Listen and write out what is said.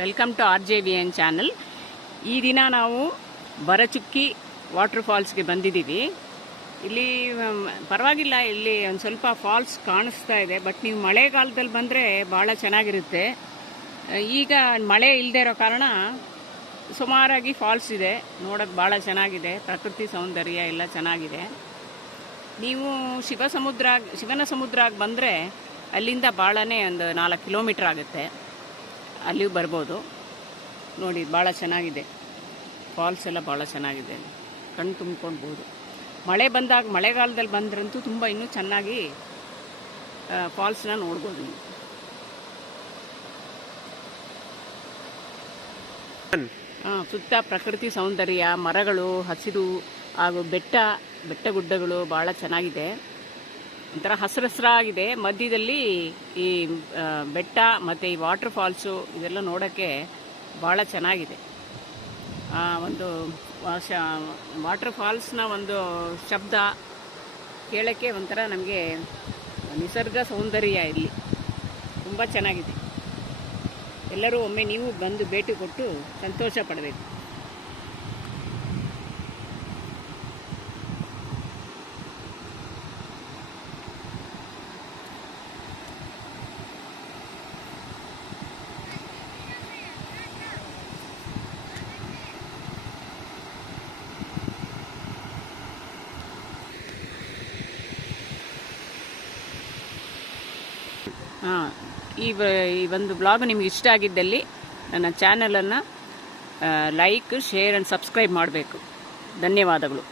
Welcome to RJVN channel. ಈ ದಿನ ನಾವು ಬರಚುಕ್ಕಿ ವಾಟರ್ ಫಾಲ್ಸ್ಗೆ ಬಂದಿದ್ದೀವಿ. ಇಲ್ಲಿ ಪರವಾಗಿಲ್ಲ, ಇಲ್ಲಿ ಒಂದು ಸ್ವಲ್ಪ ಫಾಲ್ಸ್ ಕಾಣಿಸ್ತಾ ಇದೆ. ಬಟ್ ನೀವು ಮಳೆಗಾಲದಲ್ಲಿ ಬಂದರೆ ಭಾಳ ಚೆನ್ನಾಗಿರುತ್ತೆ. ಈಗ ಮಳೆ ಇಲ್ಲದೆ ಇರೋ ಕಾರಣ ಸುಮಾರಾಗಿ ಫಾಲ್ಸ್ ಇದೆ, ನೋಡೋಕ್ಕೆ ಭಾಳ ಚೆನ್ನಾಗಿದೆ. ಪ್ರಕೃತಿ ಸೌಂದರ್ಯ ಎಲ್ಲ ಚೆನ್ನಾಗಿದೆ. ನೀವು ಶಿವನ ಸಮುದ್ರಕ್ಕೆ ಬಂದರೆ ಅಲ್ಲಿಂದ ಭಾಳನೇ ಒಂದು 4 ಕಿಲೋಮೀಟ್ರ್ ಆಗುತ್ತೆ. ಅಲ್ಲಿಗೂ ಬರ್ಬೋದು. ನೋಡಿ, ಭಾಳ ಚೆನ್ನಾಗಿದೆ. ಫಾಲ್ಸ್ ಎಲ್ಲ ಭಾಳ ಚೆನ್ನಾಗಿದೆ, ಕಣ್ಣು ತುಂಬಿಕೊಳ್ಬೋದು. ಮಳೆಗಾಲದಲ್ಲಿ ಬಂದ್ರಂತೂ ತುಂಬ ಇನ್ನೂ ಚೆನ್ನಾಗಿ ಫಾಲ್ಸ್ನ ನೋಡ್ಬೋದು ನೀವು. ಸುತ್ತ ಪ್ರಕೃತಿ ಸೌಂದರ್ಯ, ಮರಗಳು, ಹಸಿರು ಹಾಗೂ ಬೆಟ್ಟ ಗುಡ್ಡಗಳು ಭಾಳ ಚೆನ್ನಾಗಿದೆ. ಒಂಥರ ಹಸಿರಾಗಿದೆ. ಮಧ್ಯದಲ್ಲಿ ಈ ಬೆಟ್ಟ ಮತ್ತು ಈ ವಾಟರ್ ಫಾಲ್ಸು ಇದೆಲ್ಲ ನೋಡೋಕ್ಕೆ ಭಾಳ ಚೆನ್ನಾಗಿದೆ. ಒಂದು ವಾಟರ್ ಫಾಲ್ಸ್ನ ಒಂದು ಶಬ್ದ ಕೇಳೋಕ್ಕೆ ಒಂಥರ ನಮಗೆ ನಿಸರ್ಗ ಸೌಂದರ್ಯ ಇಲ್ಲಿ ತುಂಬ ಚೆನ್ನಾಗಿದೆ. ಎಲ್ಲರೂ ಒಮ್ಮೆ ನೀವು ಬಂದು ಭೇಟಿ ಕೊಟ್ಟು ಸಂತೋಷ ಪಡಬೇಕು. ಈ ಒಂದು ಬ್ಲಾಗ್ ನಿಮಗೆ ಇಷ್ಟ ಆಗಿದ್ದಲ್ಲಿ ನನ್ನ ಚಾನಲನ್ನು ಲೈಕ್, ಶೇರ್ ಆ್ಯಂಡ್ ಸಬ್ಸ್ಕ್ರೈಬ್ ಮಾಡಬೇಕು. ಧನ್ಯವಾದಗಳು.